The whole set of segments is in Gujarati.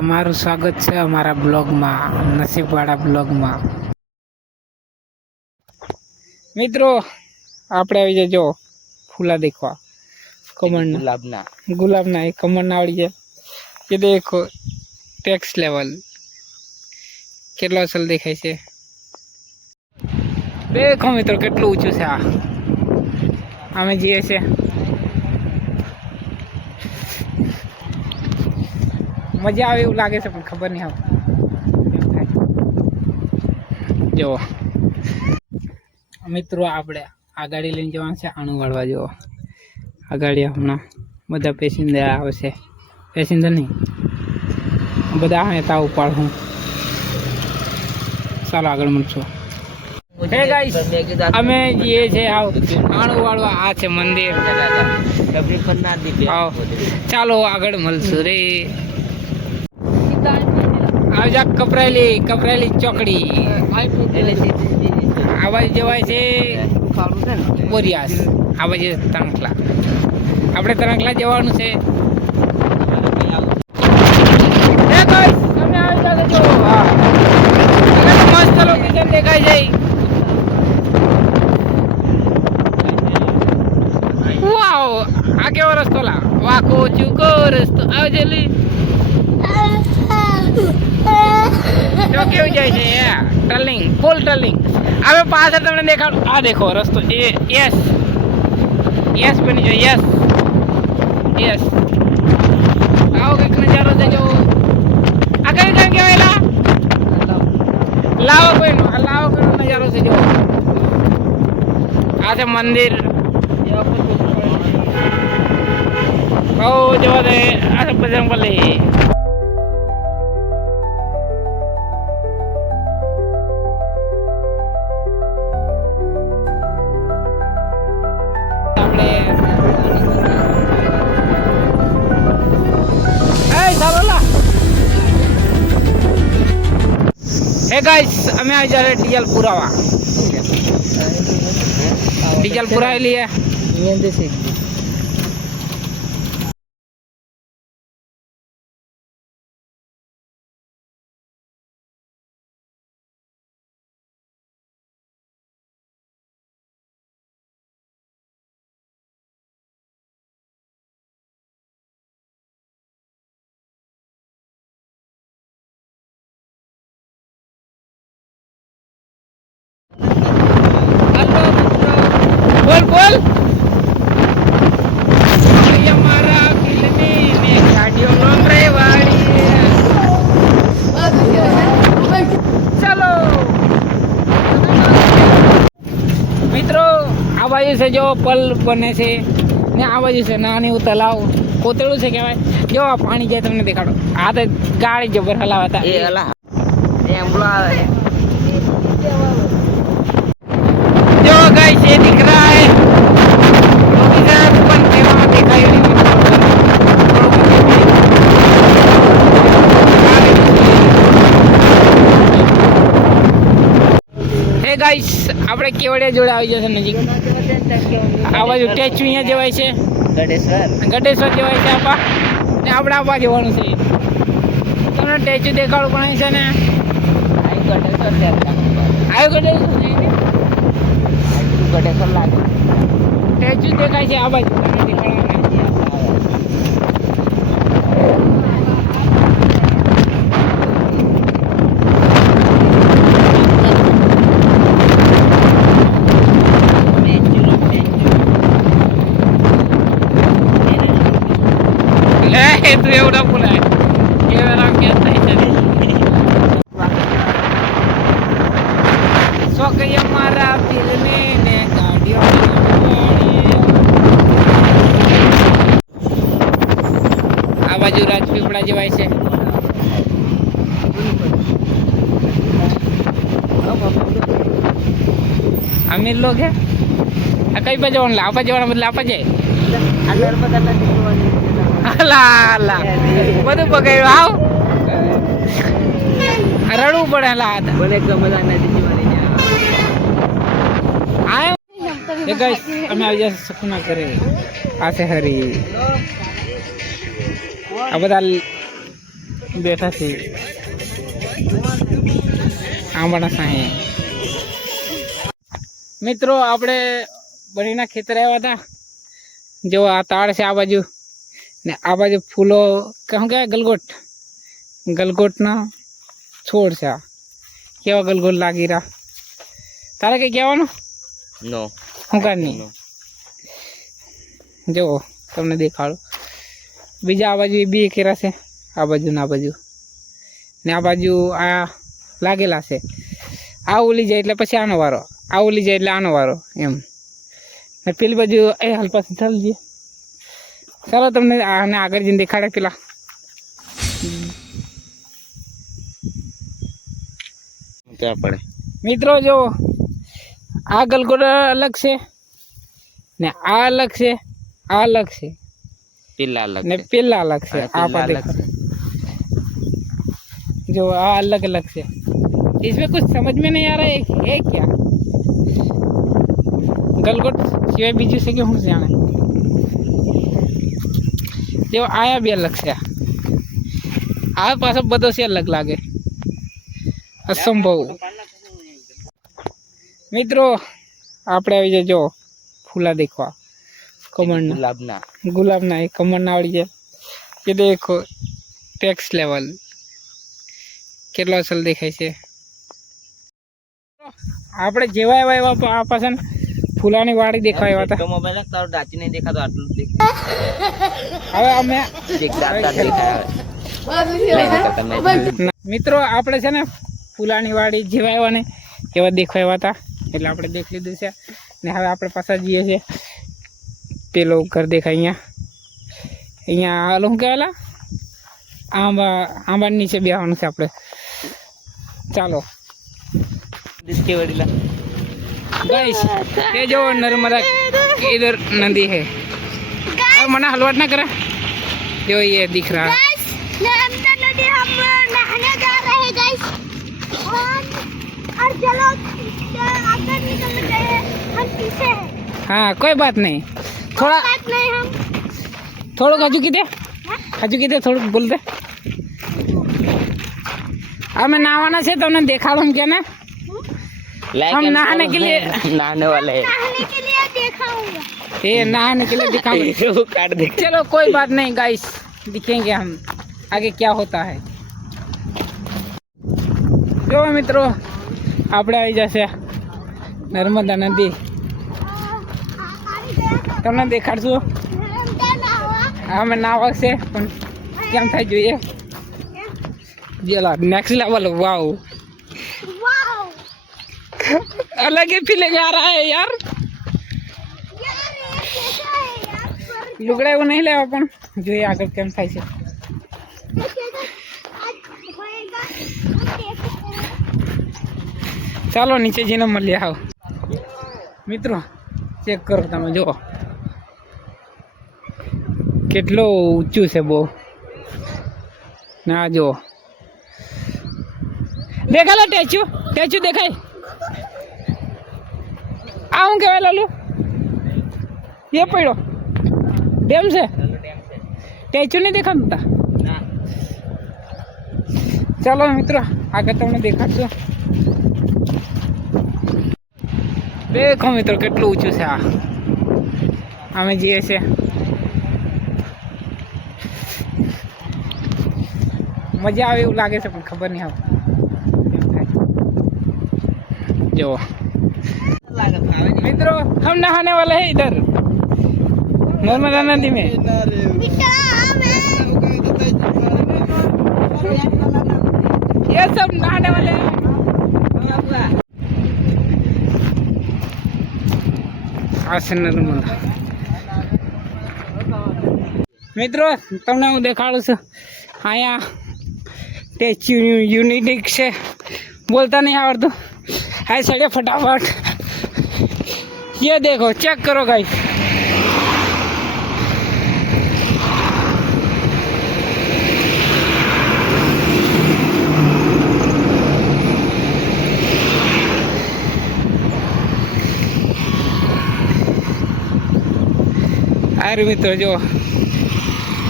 તમારું સ્વાગત છે અમારા બ્લોગમાં, નસીબવાળા બ્લોગમાં. મિત્રો આપણે આવી જજો ફૂલા દેખવા કમળના, ગુલાબના એ કમળના આવડી જાય. એ દેખો ટેક્સ લેવલ કેટલો અસલ દેખાય છે. દેખો મિત્રો કેટલું ઊંચું છે આ. અમે જઈએ છીએ, મજા આવે એવું લાગે છે પણ ખબર નહીં આવે. જો મિત્રો આપણે આ ગાડી લઈને જવાનું છે આણું વાળવા. જુઓ આ ગાડી હમણાં બધા પેસેન્જર આવશે, પેસેન્જર નહીં બધા આવે તા ઉપાડું. ચાલો આગળ મળશું. હે ગાઈસ અમે જઈએ છે આણું વાળવા. આ છે મંદિર. ચાલો આગળ મળશું રે. આવજા કપરાયેલી ચોકડી. આ બાજુ જવાય છે બોરિયાસ, આ બાજુ તણખલા. આપણે તણખલા જવાનું છે. મસ્ત લોકેશન દેખાય છે. વાવ, આ કેવો રસ્તો લા, વાકો ચૂકો રસ્તો આવે છે. જો કેવું જાય છે ટર્નિંગ, ફૂલ ટર્નિંગ. હવે પાછળ તમને દેખાડું. આ દેખો રસ્તો. યસ યસ બની જાય. Yes yes. આવો કંઈક નજારો છે. જો આ કઈ કઈ કહેવાય લાવો કોઈનો નજારો છે. જો આ છે મંદિર. બહુ જવા દે. આ છે બજરંગબલી. હે ગાઈસ અમે આવી જાય ડીઝલ પુરાવા. ડીઝલ પુરાવી લઈએ. બોલ બોલ. અમારા દિલની ને ગાડીઓ નોંધે વાળી. ચાલો મિત્રો, આ બાજુ છે જો પલ બને છે ને આ બાજુ છે નાની તલાવ, કોતળું છે કહેવાય. જો આ પાણી જાય તમને દેખાડો. આ તો ગાડી જબર હલાવતા એ હલા એમ્બુલો આવે. जो गाइस ये दिख रहा है इधर ऊपर कैमरा दिखाई नहीं. હે ગાઈસ આપણે કેવડિયા જોડે આવી જશે નજીક. આ બાજુ ટેચુ અહીંયા જવાય છે, ગઢેશ્વર જવાય છે. આપા ને આપણે આપા જવાનું છે. તમને ટેચુ દેખાડું પણ છે ને. ગઢેશ્વર લાગે ટેચુ દેખાય છે. આ બાજુ તું એવડા બોલાય કેમેરા ક્યાં થાય છે. સોકૈયા મારા દિલને ને ગાડીઓ. આ બાજુ રાજપીપળા જવાય છે. અમીર લોગ હે. આ કઈ બાજુ જવાનું? આપા જવાના બદલે આપા જાય. અલા બધું બગાડ્યું. આવ રડવું પડે. લા મને મજા નથી. ગાઈસ અમે આવી જશે સપના કરે. આ છે હરી. આ બધા બેઠા છે આંબાના સાંયે. મિત્રો આપણે બનીના ખેતર આવ્યા હતા. જો આ તાળ છે આ બાજુ ને આ બાજુ ફૂલો કહું કે ગલગોટના છોડ છે. આ કેવા ગલગોટ લાગી રહ્યા. તારે કઈ કહેવાનું? નો હું કાઢની જો તમને દેખાડું. બીજા આ બાજુ બી કેરા છે, આ બાજુ ને આ બાજુ ને આ બાજુ આ લાગેલા છે. આ ઉલી જાય એટલે પછી આનો વારો, આ ઉલી જાય એટલે આનો વારો એમ. ને પેલી બાજુ એ હાલ પાછી ચાલજે. ચાલો તમને આને આગળ જઈને દેખાડે. પેલા ક્યાં પડે મિત્રો જો આ ગલગોટ અલગ છે ને આ અલગ છે, આ અલગ છે પેલા અલગ ને પેલા અલગ છે. આ पर जो अलग अलग से इसमें कुछ समझ में नहीं आ रहा है क्या गलगोट सिवाय बीजू से क्यों से आना जो आया भी अलग से आ पास बदो से अलग लागे असंभव. મિત્રો આપણે આવી જાય જો ફૂલા દેખવા કમળના ગુલાબના એ કમળના આવડી જાય. એ દેખો ટેક્સ લેવલ કેટલો અસલ દેખાય છે. આપણે જેવા એવા આ પાછળ ફૂલાની વાડી દેખવા આવ્યા હતા. મોબાઈલ તારો દાચી નહીં દેખાતો આટલું દેખાય. હવે અમે મિત્રો આપણે છે ને ફૂલાની વાડી જેવા આવ્યા ને એવા દેખવા આવ્યા હતા એટલે આપણે દેખ લીધું છે. ને હવે આપણે પાછા જઈએ છીએ પેલો ઘર દેખાય અહીંયા હાલો શું કહેવાલા આંબા નીચે બેસવાનું છે આપણે. ચાલો गाइस ये जो नर्मदा इधर नदी है और मना हलवाट ना करा जो ये दिख रहा है नर्मदा नदी हम नहाने जा रहे हैं गाइस और चलो आगे निकल गए हम पीछे हैं. हाँ कोई बात नहीं थोड़ा हम थोड़ा हजू कीधे थोड़ा बोल दे. हमें नहाना से तुमने देखा हम क्या ना हम नहाने के लिए नहाने वाले हैं. नहाने के लिए देखा होगा. ये नहाने के लिए दिखाऊंगा. काट दे. चलो कोई बात नहीं गाइस दिखेंगे हम आगे क्या होता है. જો મિત્રો આપણે આવી જશે નર્મદા નદી. તમને દેખાડશું અમે નાવા છે પણ કેમ થાય જોઈએ. ચલો नेक्स्ट लेवल. वाओ अलग ही फीलिंग आ रहा है यार. लुगड़ा वो नहीं लेवा पण જોઈએ આગળ કેમ થાય છે. ચાલો નીચે જઈને મળીએ. આવો મિત્રો ચેક કરો તમે જુઓ કેટલો ઊંચું છે બહુ. ના જુઓ દેખાલો ટેચ્યુ દેખાય. આ શું કહેવાય લાલુ એ પડ્યો ડેમ છે ટેચ્યુ નહીં દેખાતું તા. ચાલો મિત્રો આગળ તમને દેખાડશો. દેખો મિત્રો કેટલું ઊંચું છે આ. અમે જઈએ છીએ મજા આવે એવું લાગે છે પણ ખબર નહીં આવે. जो मित्रों हम नहाने वाले हैं इधर नर्मदा नदी में. ये सब नहाने वाले हैं. नर्मदा મિત્રો તમને હું દેખાડું છું અહીંયા સ્ટેચ્યુ યુનિટી છે. બોલતા નહીં આવડતું. हाय सड़े फटाफट ये देखो चेक करो गाइस. अरे मित्रों जो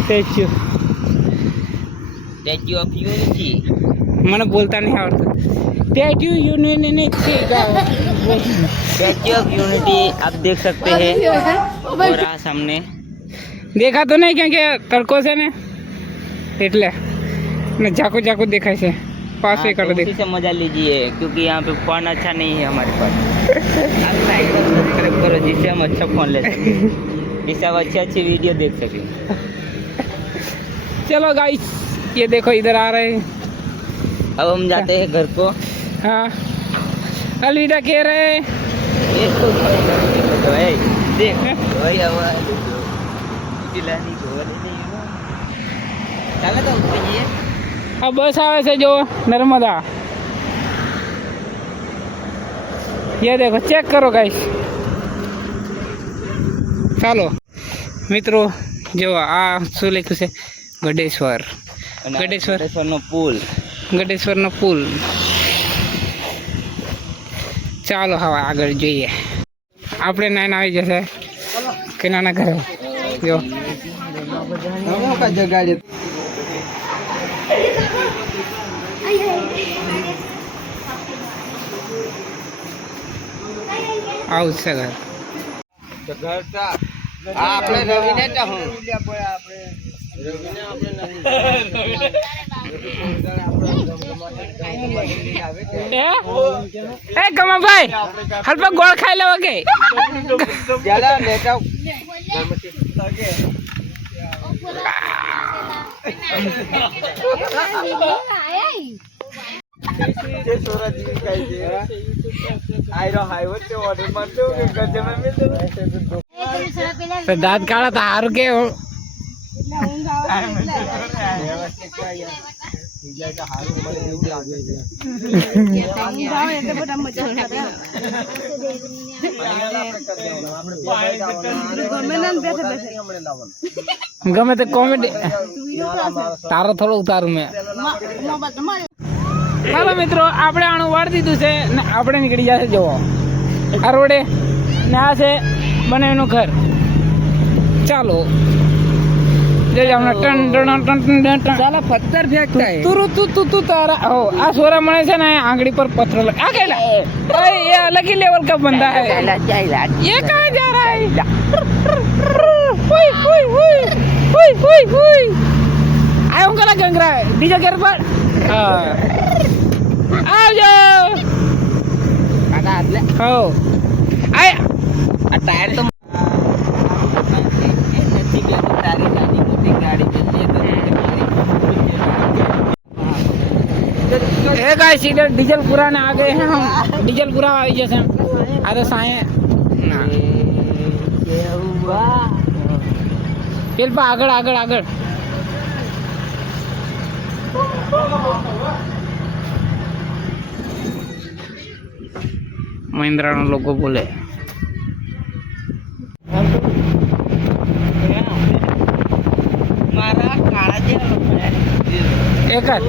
स्टेच्यू સ્ટેચ્યુ ઓફ યુનિટી. મને બોલતા નહીં આવડતું. સ્ટેચ્યુ યુનિયन स्टैच्यू ऑफ यूनिटी आप देख सकते हैं और रहा सामने. દેખા તો નહીં કેમ કે તડકો છે ને એટલે ને ઝાકુ ઝાકુ દેખાય છે પાસે हाँ, કરો तो દેખ उसी से मजा लीजिए क्योंकि यहाँ पे फोन अच्छा नहीं है हमारे पास. आप लाइक और सब्सक्राइब करो जिससे हम अच्छा फोन ले सकें, जिससे हम अच्छी अच्छी वीडियो देख सकें. चलो गाइस ये देखो इधर आ रहे हैं. अब हम जाते हैं घर को. हाँ अलविदा कह रहे हैं. ये तो भाई देख भाई आवाज चिल्लानी को नहीं हो. चलो तो ऊपर अब बस आवे से जो नर्मदा ये देखो चेक करो गाइस. ચાલો મિત્રો જો આ શું લખ્યું છે ગઢેશ્વર. ગઢેશ્વરનો પુલ. ગઢેશ્વરનો પુલ. ચાલો હવે આગળ જોઈએ. આપણે નાના આવી જશે કે નાના ઘરે જો આવું છે ઘર. આપણે રવિને તો હું એ કમાભાઈ હલપા ગોળ ખાઈ લેવા કે ચાલો લેતા તો દાંત કાઢા તો સારું કે ગમે તે કોમેડી તારો થોડો ઉતારું મેં. ચાલો મિત્રો આપણે આનું વાળી દીધું છે ને આપણે નીકળી જશે જોવો આ રોડે ને આ છે બનાવીનું ઘર. ચાલો જઈ હમણાં ton ton ton ton ton ચાલો પથ્થર ફેંકતા તું તારા હો આ સોરા મળે છે ને આંગળી પર પથ્થર આ કેલા ભાઈ ये अलग ही लेवल का बंदा है. ये कहाँ जा रहा है? हुई हुई हुई हुई हुई हुई आया हूँ कला गंगरा है डीजे घर पर आओ जाओ हो आया આ ટાયર તો નથી કે તારી ગાડી મોટી ગાડી ए गाइस इधर डीजल पूरा ने आ गए हैं हम. डीजल पूरा आई जैसे अरे साए ना पेल पर આગળ આગળ આગળ મહિન્દ્રા નો લોગો બોલે. મારા કાળા જેવા એક જ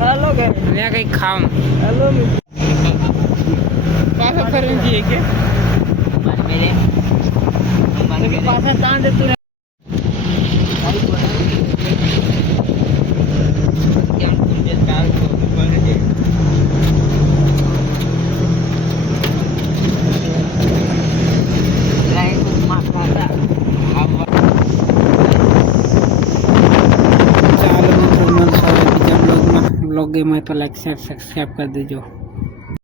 હેલો કે ત્યાં કઈ ખામ પાછા ફરીને જઈએ કે મેરે પાછા તાણ જતું ब्लॉग गेम है तो लाइक शेयर सब्सक्राइब कर दीजिए.